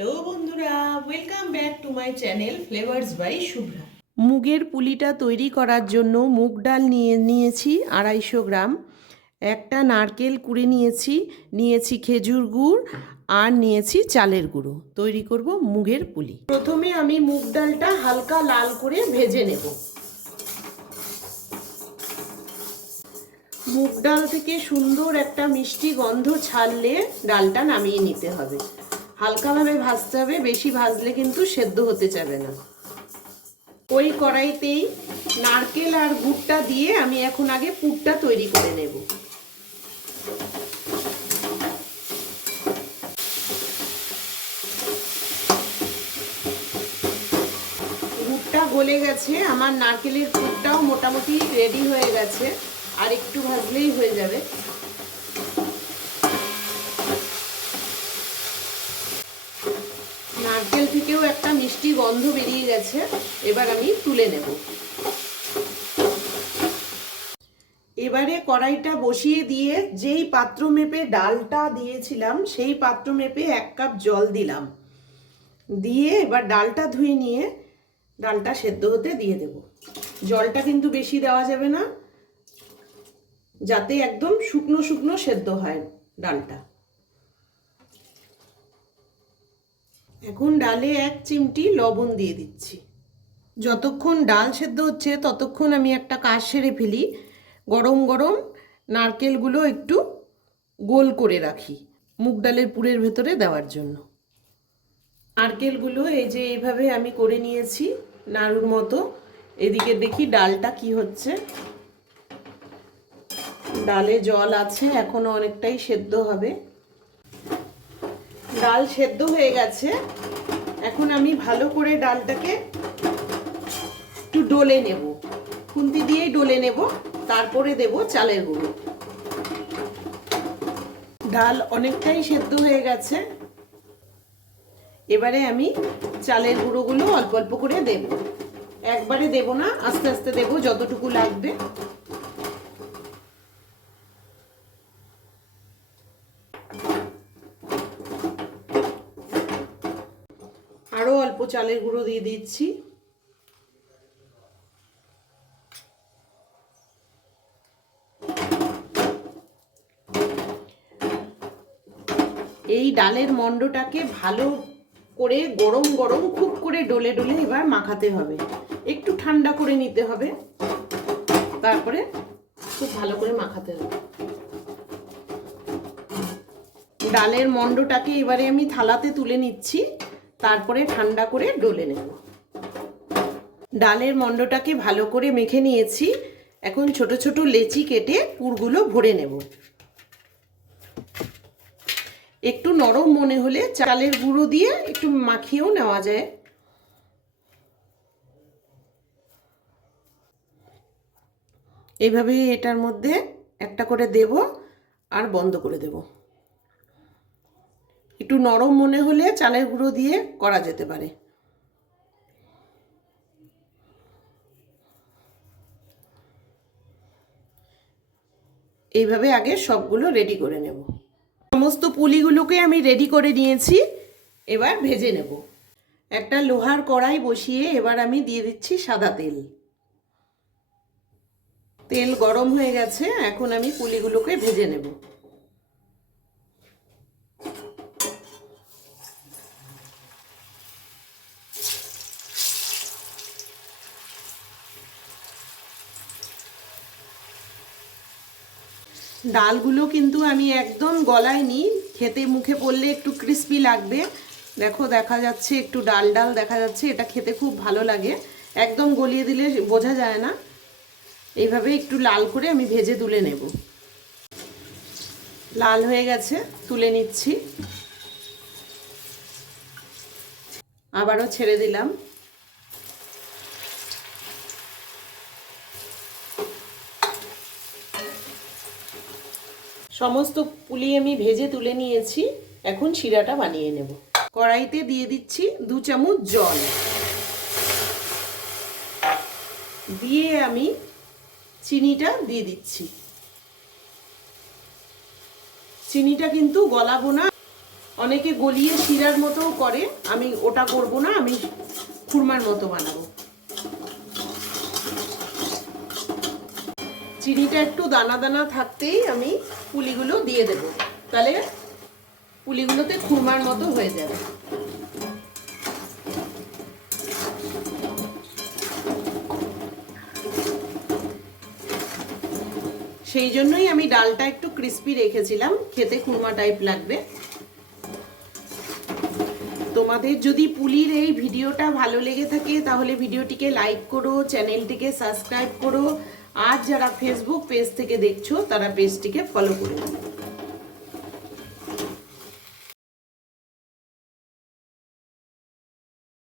Hello বন্ধুরা welcome back to my channel flavours by Shubhra মুগের পুলিটা তৈরি করার জন্য মুগ ডাল নিয়ে নিয়েছি আড়াইশো গ্রাম। একটা নারকেল কুড়ে নিয়েছি নিয়েছি খেজুর গুড় আর নিয়েছি চালের গুঁড়ো। তৈরি করব মুগের পুলি। প্রথমে আমি মুগ ডালটা হালকা লাল করে ভেজে নেব। মুগ ডাল থেকে সুন্দর একটা মিষ্টি গন্ধ ছাড়লে ডালটা নামিয়ে নিতে হবে। হালকাভাবে ভাজতে হবে, বেশি ভাজলে কিন্তু সেদ্ধ হতে যাবে না। ওই কড়াইতেই নারকেল আর গুড়টা দিয়ে আমি এখন আগে পুরটা তৈরি করে নেব। গুড়টা গলে গেছে, আমার নারকেলের পুরটাও মোটামুটি রেডি হয়ে গেছে, আর একটু ভাজলেই হয়ে যাবে নারকেল থেকেও একটা মিষ্টি গন্ধ বেরিয়ে গেছে, এবার আমি তুলে নেব। এবারে কড়াইটা বসিয়ে দিয়ে যেই পাত্র মেপে ডালটা দিয়েছিলাম, সেই পাত্র মেপে এক কাপ জল দিলাম। দিয়ে এবার ডালটা ধুয়ে নিয়ে ডালটা সেদ্ধ হতে দিয়ে দেব। জলটা কিন্তু বেশি দেওয়া যাবে না, যাতে একদম শুকনো শুকনো সেদ্ধ হয় ডালটা। এখন ডালে এক চিমটি লবণ দিয়ে দিচ্ছি। যতক্ষণ ডাল সেদ্ধ হচ্ছে ততক্ষণ আমি একটা কাজ সেরে ফেলি। গরম গরম নারকেলগুলো একটু গোল করে রাখি মুগ ডালের পুরের ভেতরে দেওয়ার জন্য। নারকেলগুলো এই যে এইভাবে আমি করে নিয়েছি নাড়ুর মতো। এদিকে দেখি ডালটা কি হচ্ছে। ডালে জল আছে, এখনও অনেকটাই সেদ্ধ হবে। ডাল সেদ্ধ হয়ে গেছে। এখন আমি ভালো করে ডালটাকে একটু ডলে নেব। খুন্তি দিয়েই ডলে নেব, তারপরে দেব চালের গুঁড়ো। ডাল অনেকটাই সেদ্ধ হয়ে গেছে। এবারে আমি চালের গুঁড়োগুলো অল্প অল্প করে দেব। একবারে দেব না, আস্তে আস্তে দেব যতটুকু লাগবে আরও অল্প চালের গুঁড়ো দিয়ে দিচ্ছি। এই ডালের মণ্ডটাকে ভালো করে গরম গরম খুব করে ডলে ডলে এবার মাখাতে হবে। একটু ঠান্ডা করে নিতে হবে। তারপরে খুব ভালো করে মাখাতে হবে। ডালের মণ্ডটাকে এবারে আমি থালাতে তুলে নিচ্ছি। তারপরে ঠান্ডা করে ডলে নেব। ডালের মণ্ডটাকে ভালো করে মেখে নিয়েছি। এখন ছোট ছোট লেচি কেটে পুরগুলো ভরে নেব। একটু নরম মনে হলে চালের গুঁড়ো দিয়ে একটু মাখিয়েও নেওয়া যায়। এইভাবে এটার মধ্যে একটা করে দেব আর বন্ধ করে দেব। একটু নরম মনে হলে চালের গুঁড়ো দিয়ে করা যেতে পারে। এইভাবে আগে সবগুলো রেডি করে নেব। সমস্ত পুলিগুলোকে আমি রেডি করে নিয়েছি, এবার ভেজে নেব। একটা লোহার কড়াই বসিয়ে এবার আমি দিয়ে দিচ্ছি সাদা তেল। তেল গরম হয়ে গেছে, এখন আমি পুলিগুলোকে ভেজে নেব। ডালগুলো কিন্তু আমি একদম গলাইনি খেতে মুখে পড়লে একটু ক্রিস্পি লাগবে। দেখো, দেখা যাচ্ছে একটু ডাল ডাল দেখা যাচ্ছে, এটা খেতে খুব ভালো লাগে। একদম গলিয়ে দিলে বোঝা যায় না। এইভাবে একটু লাল করে আমি ভেজে তুলে নেব। লাল হয়ে গেছে, তুলে নিচ্ছি। আবারও ছেড়ে দিলাম। সমস্ত পুলি আমি ভেজে তুলে নিয়েছি। এখন শিরাটা বানিয়ে নেব। কড়াইতে দিয়ে দিচ্ছি দু চামচ জল। দিয়ে আমি চিনিটা দিয়ে দিচ্ছি। চিনিটা কিন্তু গলাবো না। অনেকে গলিয়ে শিরার মতোও করে। আমি ওটা করব না, আমি খুরমার মতো বানাবো। চিনিটা একটু দানা দানা থাকতেই আমি পুলিগুলো দিয়ে দেব। তাহলে পুলিগুলোতে খুরমার মতো হয়ে যাবে। সেই জন্যই আমি ডালটা একটু ক্রিস্পি রেখেছিলাম, খেতে খুরমা টাইপ লাগবে। তোমাদের যদি পুলির এই ভিডিওটা ভালো লেগে থাকে, তাহলে ভিডিওটিকে লাইক করো চ্যানেলটিকে সাবস্ক্রাইব করো আর যারা ফেসবুক পেজ থেকে দেখছ তারা পেজটিকে ফলো করে।